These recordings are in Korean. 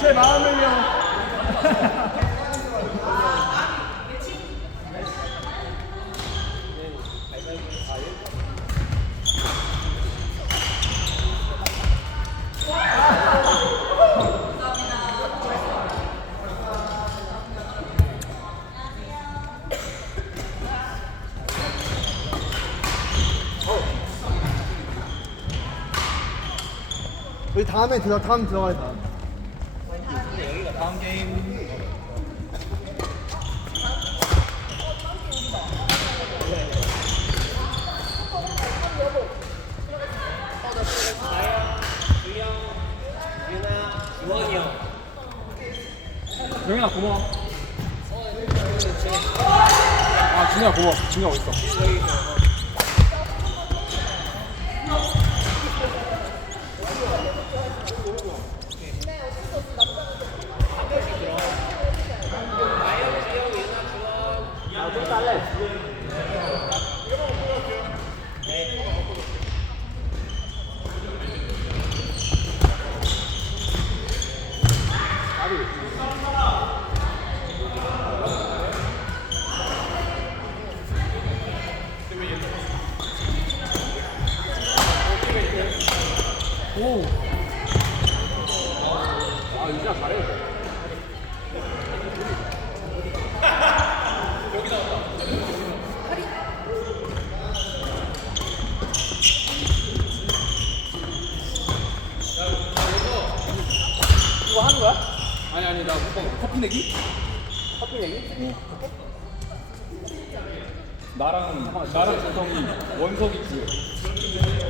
제 마음 다음에 들어 다음 들어가요 다음. 다음 게임 영현아 고마워. 아 준이야 고마워. 준이야 어딨어? 오. 아 유진아 잘해. 아니 아니 나 뭐, 커피 내기? 커피 내기? 나랑 나랑 재성이 원석이 구해.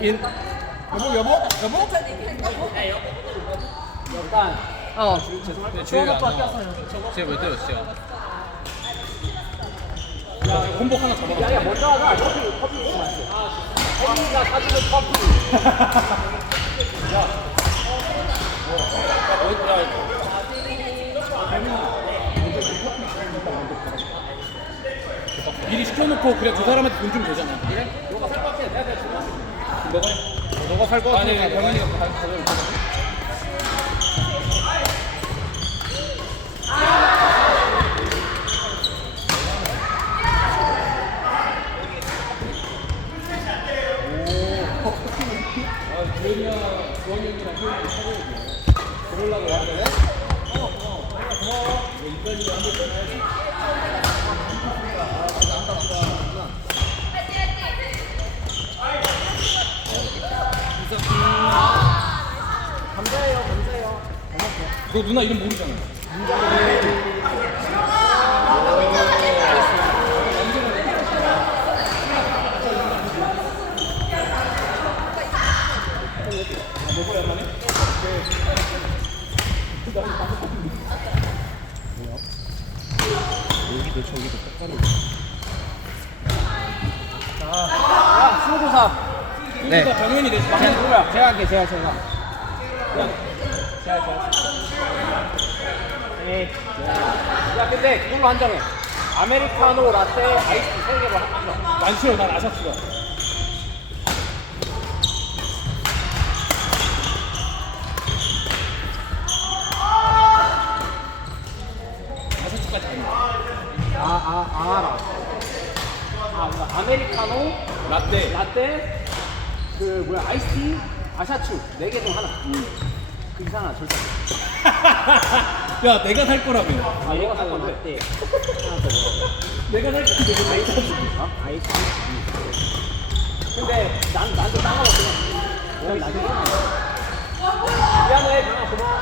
인 여보 여보 여보 일단 어 주호가 꼈어요. 쟤왜 때렸어요? 야, hom복 하나 잡아 야야 먼저 하자. 커피 커피 안 돼. 커피가 사주는 커피. 미리 시켜놓고 그래 두 사람한테 돈 주면 되잖아 그래? 너가 살 것 같아. 내가 내가 주면. 너가 해 너가 살거 같아 아니 병현이가 가- 거야. 아돼 그러려고 하는데 어, 어, 고마워 뭐 이까지 한번 전화해야지 감사해요. 감사해요. 너 누나 이름 모르잖아. 네. 막내 누구야? 제가 할게. 제가 제가. 제가 제가. 네. 야 근데 그걸로 한정해. 아메리카노 라떼 아이스티 세 개로 한난 싫어 난 아샤 싫어 아샤츠까지 아니야 아아 아, 알아. 아 뭔가 아메리카노 라떼 라떼 그 뭐야 아이스티 아샤추 네 개 중 하나. 그 이상 하나 절대. 안 돼. 야 내가 살 거라며 아 얘가 살 건데. 내가 살 건데 왜 내가 살 거야? 어? 아이스. 근데 난 나한테 따가워 그냥. 여기 나중에. 미안해, 변아 고마워.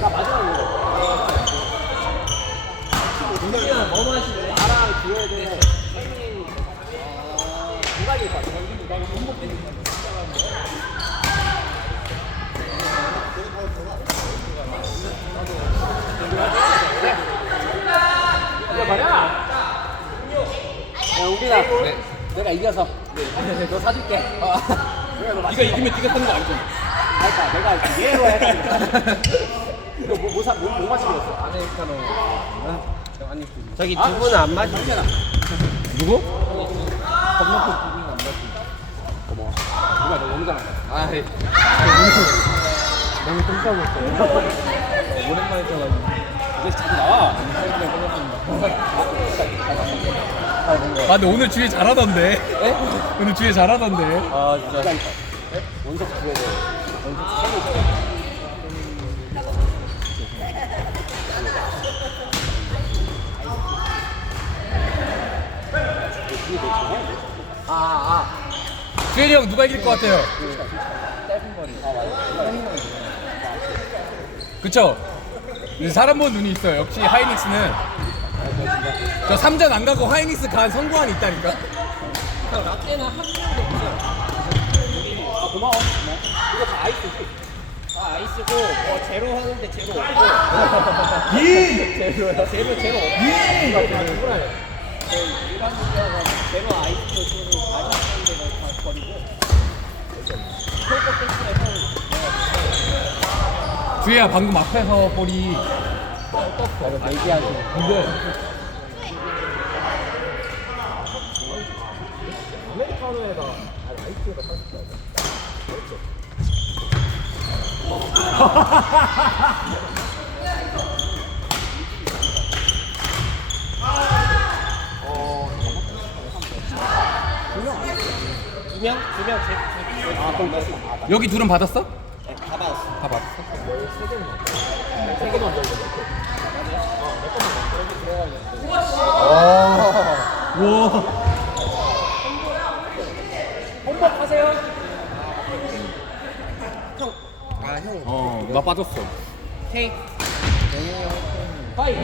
나 마지막에 먹어. 나랑 지효에 대해 혜민이 깜빡일 것 같아. 나 이거 못 먹겠네. 이거 봐라. 야, 우빈아. 내가 이겨서 너 사줄게. 그래, 너 네가 이기면 네가 사는 거 아니잖아. 그러니까 내가 이해로 해. 이거 뭐, 뭐, 사, 뭐, 뭐 마시겠어? 아메리카노. 아니 저기 두 분은 안 마시. 괜찮아. 누구? 고마워. 누가 너 너무 잘한다. 아 너무 똥 싸고 오랜만에 쪄가지고. 이제 자주 나와. 아 근데 오늘 주에 잘하던데. 오늘 주에 잘하던데. 아 진짜. 그러니까. 원석 구해. 원석 세고 있어. 아 주현이 형 누가 이길 것 같아요? 그쵸? 사람 본 눈이 있어요. 역시 하이닉스는 저 3전 안 가고 하이닉스 간 성공한이 있다니까. 아, 고마워. 이거 다 아이스 있어. 아 아이스고 어 제로 하는데 제로 없고 인! 제로야 제로 제로 없고 인! 일반 유저가 제로 아이스 많이 하는데 다 버리고 주혜야 방금 앞에서 볼이 얘기하지. 근데 아메리카노에다 아이스가 샀을 두명 두명 제 아, 그럼 됐어. 여기 둘은 받았어? 다 받았어. 다 받았어. 와. 홍보하세요. 어, 나 빠졌어. 테이크. 파이.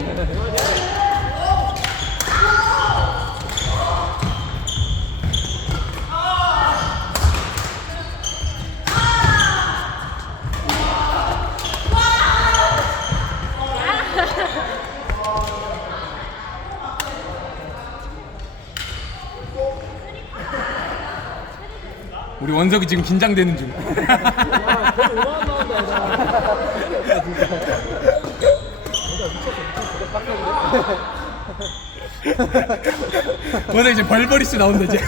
우리 원석이 지금 긴장되는 중. 원석 이제 벌벌이씨 나온다 이제.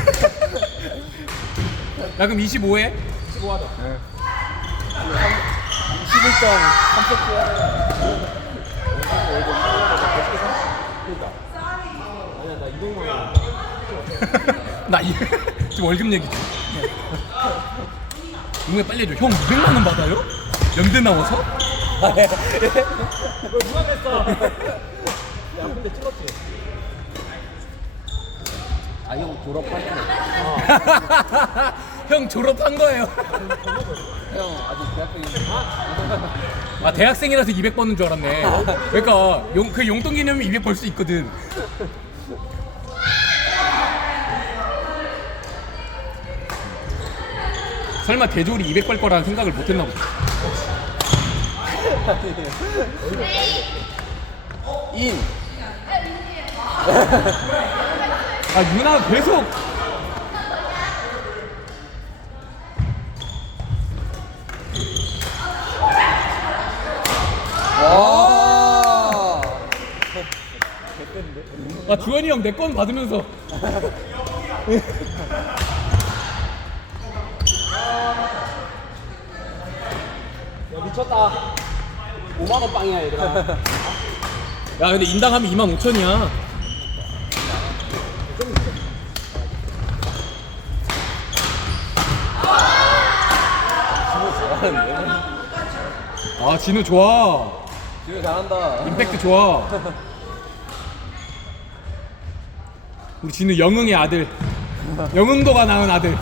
야 그럼 25회? 15하자. '나 이, 지금 월급 얘기지. 이번에 빨리 해줘. 형 200만 원 받아요? 연대 나와서? 그거 누가 냈어? 야, 근데 찍었지? 아, 형 졸업할 때. 형 졸업한 거예요. 형 아직 대학생인데. 아 대학생이라서 200 버는 줄 알았네. 그러니까 용, 그 용돈 개념이 200 벌 수 있거든. 설마 대졸이 200 벌 거라는 생각을 못 했나 보다. 인. 아 유나 계속 와. 아 주현이 형 내 건 받으면서 야, 미쳤다. 5만원 빵이야, 얘들아. 야 근데 인당 하면 2만 5천이야. 아 진우 좋아. 지금 잘한다. 임팩트 좋아. 우리 진우 영흥의 아들. 영흥도가 낳은 아들.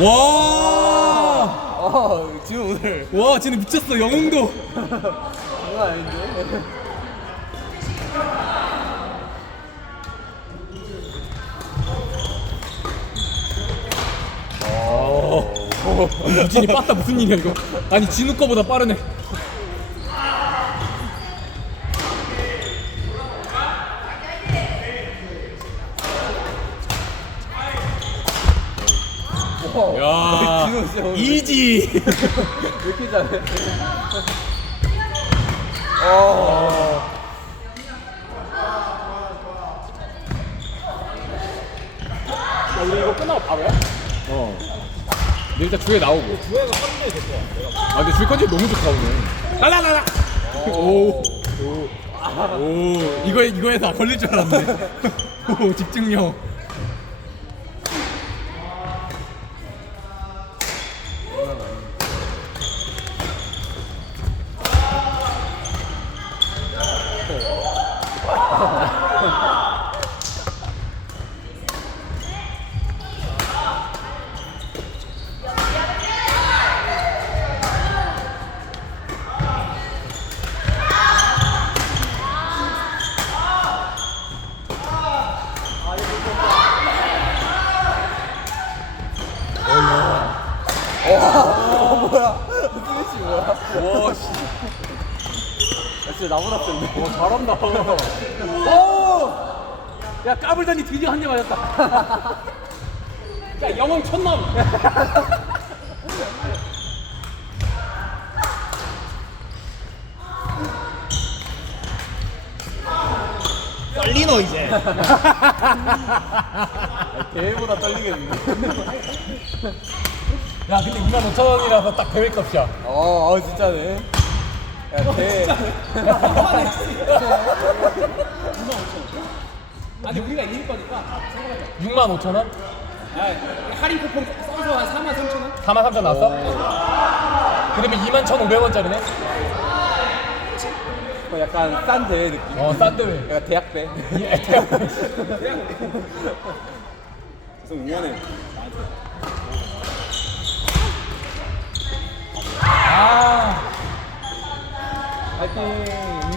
와! 아 지금 오늘 와, 진짜 미쳤어. 영웅도. 장난 아닌데? 어. 유진이 빠다 무슨 일이야, 이거. 아니, 진우 거보다 빠르네. 야 진짜 오늘 이지 왜 이렇게 잘해? 어. 야, 우리 이거 끝나고 바로야? 어 근데 일단 주에 나오고 주에가 컨디션이 될것 같아 아 근데 주에 컨디션 너무 좋다 오늘 라라라라 오. 오 이거에 이거에 다 걸릴 줄 알았네 오 집중력 야, 진짜 나보다 센데. 와, 잘한다. 오! 야, 까불더니 드디어 한 대 맞았다. 야, 영웅 촌놈! 떨리노 이제. 대회보다 떨리겠는데. 야 근데 2만 5천 원이라서 딱 대회 값이야 어, 어, 진짜네. 야, 대. 아니, 우리가 이길 거니까. 6만 5천 원? 야, 할인 쿠폰 써서 한 4만 3천 원? 4만 3천 나왔어? 그러면 2만 1,500원짜리네? 어, 약간 싼 대회 느낌. 어, 싼 대회. 약간 대학배. 예, 대회. 그래서 응원해. 아, 파이팅.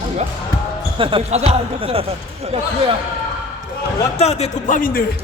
민구야? 가자, 야, 기회야. 왔다, 내 도파민들.